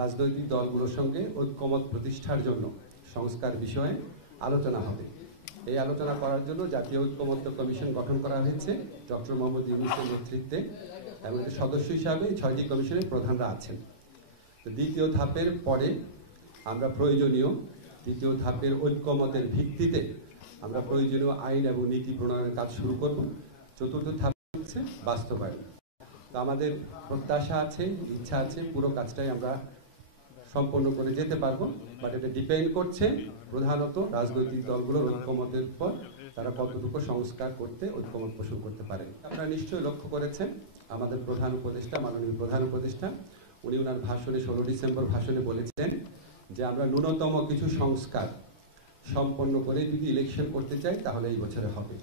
রাজনৈতিক দলগুলোর সঙ্গে ঐক্যমত প্রতিষ্ঠার জন্য সংস্কার বিষয়ে আলোচনা হবে। এই আলোচনা করার জন্য জাতীয় ঐক্যমত্য কমিশন গঠন করা হয়েছে ডক্টর মোহাম্মদ ইউনূসের নেতৃত্বে, এবং সদস্য হিসাবে 6টি কমিশনের প্রধানরা আছেন। তো দ্বিতীয় ধাপের পরে আমরা প্রয়োজনীয় দ্বিতীয় ধাপের ঐক্যমতের ভিত্তিতে আমরা প্রয়োজনীয় আইন এবং নীতি প্রণয়নের কাজ শুরু করব। চতুর্থ ধাপ হচ্ছে বাস্তবায়ন। তো আমাদের প্রত্যাশা আছে, ইচ্ছা আছে, পুরো কাজটাই আমরা সম্পন্ন করে যেতে পারবো, বাট এটা ডিপেন্ড করছে প্রধানত রাজনৈতিক দলগুলোর ঐক্যমতের উপর, তারা কতটুকু সংস্কার করতে ঐক্যমত পোষণ করতে পারেন। আপনারা নিশ্চয়ই লক্ষ্য করেছেন আমাদের প্রধান উপদেষ্টা, মাননীয় প্রধান উপদেষ্টা, উনি ওনার ভাষণে 16 ডিসেম্বর ভাষণে বলেছেন যে আমরা ন্যূনতম কিছু সংস্কার সম্পন্ন করে যদি ইলেকশন করতে চাই তাহলে এই বছরে হবে।